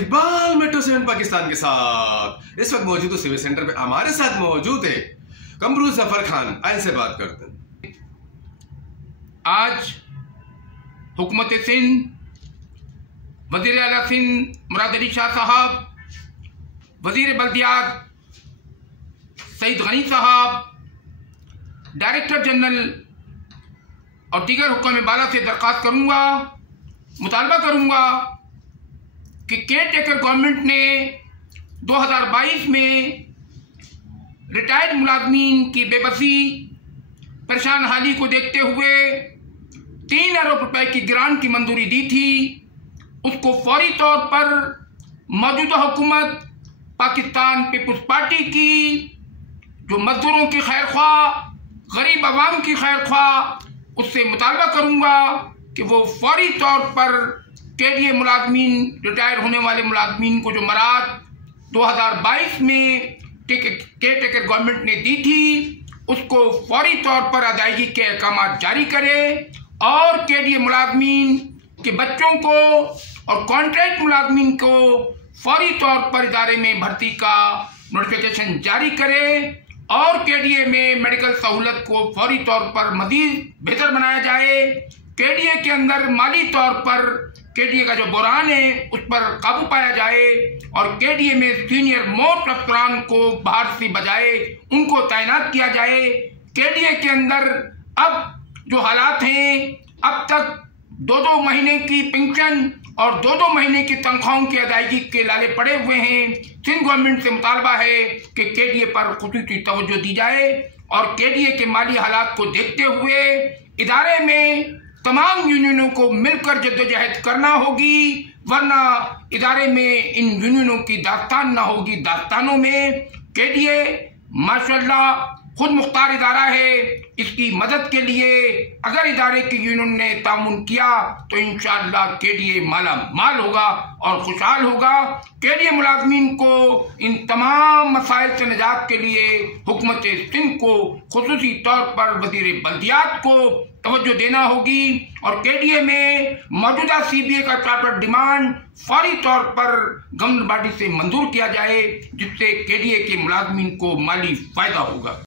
Iqbal metro 7 Pakistan के साथ इस वक्त मौजूद सिविल सेंटर पे हमारे साथ मौजूद है कमरू जफर खान। आइए से बात करते हैं। आज हुकूमत सिंध, वज़ीर आला सिंध मुराद अली शाह साहब, वज़ीर बल्दियात सईद गनी साहब, डायरेक्टर जनरल और दीगर हुक्म बाला से दरख्वास्त करूँगा, मुतालबा करूँगा कि केयर टेकर गवर्नमेंट ने 2022 में रिटायर्ड मुलाजमीन की बेबसी परेशान हाली को देखते हुए 3 अरब रुपए की ग्रांट की मंजूरी दी थी। उसको फौरी तौर पर मौजूदा हुकूमत पाकिस्तान पीपुल्स पार्टी की, जो मजदूरों की खैर ख्वाह, गरीब आवाम की खैर ख्वाह, उससे मुतालबा करूँगा कि वो फौरी तौर पर केडीए मुलाजमीन, रिटायर होने वाले मुलाजमीन को जो मराद 2022 में केयर टेकर गवर्नमेंट ने दी थी, उसको फौरी तौर पर अदायगी के अहकाम जारी करे और केडीए मुलाजमीन के बच्चों को और कॉन्ट्रैक्ट मुलाजमीन को फौरी तौर पर इदारे में भर्ती का नोटिफिकेशन जारी करे और केडीए में मेडिकल सहूलत को फौरी तौर पर मजीद बेहतर बनाया जाए। केडीए के अंदर माली तौर पर केडीए का जो बुरान है उस पर काबू पाया जाए और केडीए में सीनियर मोस्ट अफसरान को बाहर से बजाय उनको तैनात किया जाए। केडीए के अंदर अब जो हालात हैं, अब तक 2-2 महीने की पेंशन और 2-2 महीने की तनख्वाहों की अदायगी के लाले पड़े हुए हैं। सिंध गवर्नमेंट से मुतालबा है कि केडीए पर खुसूसी तवज्जो दी जाए और केडीए के माली हालात को देखते हुए इदारे में तमाम यूनियनों को मिलकर जद्दोजहद करना होगी, वरना इदारे में इन यूनियनों की दास्तान ना होगी। दास्तानों में केडीए माशाअल्लाह खुद मुख्तार इदारा है। इसकी मदद के लिए अगर इदारे की यूनियन ने तामुन किया तो इंशाअल्लाह केडीए माला माल होगा और खुशहाल होगा। केडीए मुलाजमीन को इन तमाम मसाइल से निजात के लिए हुकूमत सिंध को खुसूसी तौर पर वज़ीर बल्दियात को तवज्जो देना होगी और केडीए में मौजूदा सीबीए का चार्टर डिमांड फौरी तौर पर गवर्नमेंट बॉडी से मंजूर किया जाए, जिससे केडीए के मुलाजमीन को माली फायदा होगा।